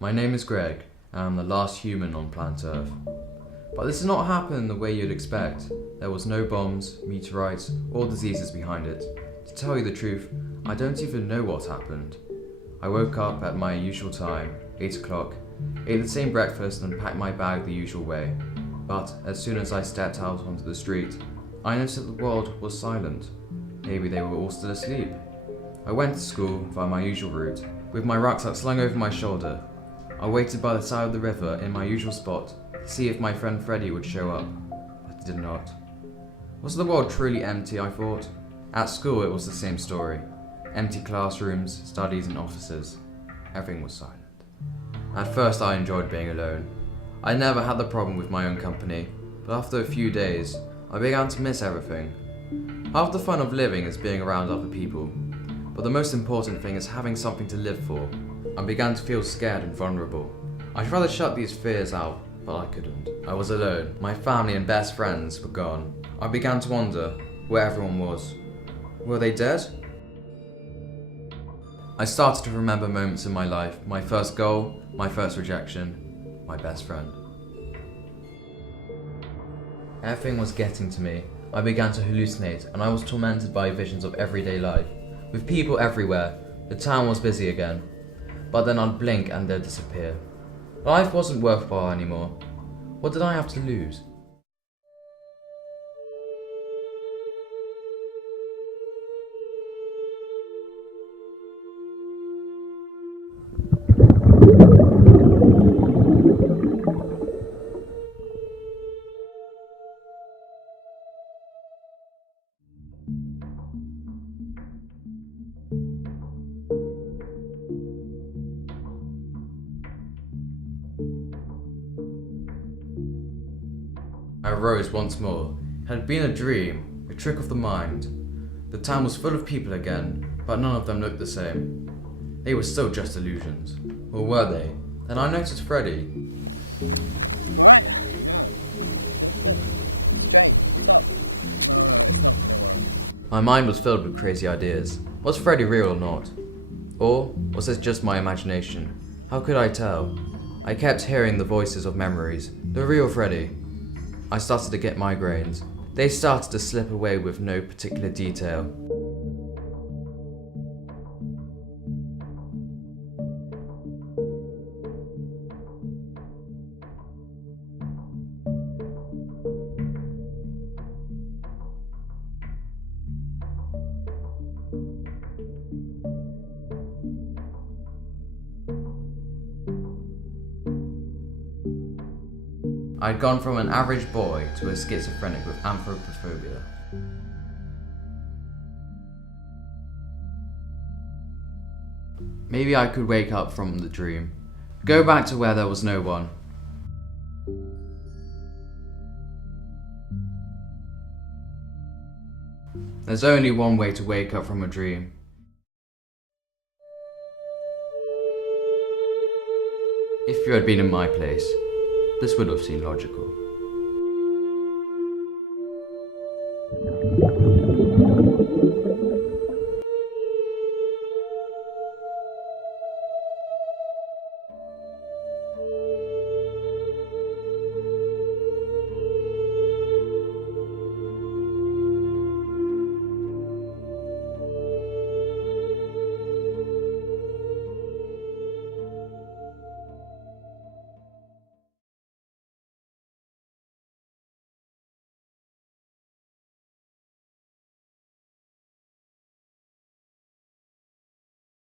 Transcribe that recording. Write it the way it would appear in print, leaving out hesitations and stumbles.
My name is Greg, and I'm the last human on planet Earth. But this did not happen the way you'd expect. There was no bombs, meteorites, or diseases behind it. To tell you the truth, I don't even know what happened. I woke up at my usual time, 8 o'clock, ate the same breakfast and packed my bag the usual way. But as soon as I stepped out onto the street, I noticed that the world was silent. Maybe they were all still asleep. I went to school via my usual route, with my rucksack slung over my shoulder. I waited by the side of the river in my usual spot to see if my friend Freddie would show up, but he did not. Was the world truly empty, I thought? At school it was the same story. Empty classrooms, studies and offices. Everything was silent. At first I enjoyed being alone. I never had the problem with my own company, but after a few days, I began to miss everything. Half the fun of living is being around other people, but the most important thing is having something to live for. I began to feel scared and vulnerable. I'd rather shut these fears out, but I couldn't. I was alone. My family and best friends were gone. I began to wonder where everyone was. Were they dead? I started to remember moments in my life, my first goal, my first rejection, my best friend. Everything was getting to me. I began to hallucinate, and I was tormented by visions of everyday life. With people everywhere, the town was busy again. But then I'd blink and they'd disappear. Life wasn't worthwhile anymore. What did I have to lose? I arose once more. It had been a dream, a trick of the mind. The town was full of people again, but none of them looked the same. They were still just illusions. Or were they? Then I noticed Freddie. My mind was filled with crazy ideas. Was Freddie real or not? Or was this just my imagination? How could I tell? I kept hearing the voices of memories, the real Freddie. I started to get migraines. They started to slip away with no particular detail. I'd gone from an average boy to a schizophrenic with anthropophobia. Maybe I could wake up from the dream, go back to where there was no one. There's only one way to wake up from a dream. If you had been in my place, this would have seemed logical.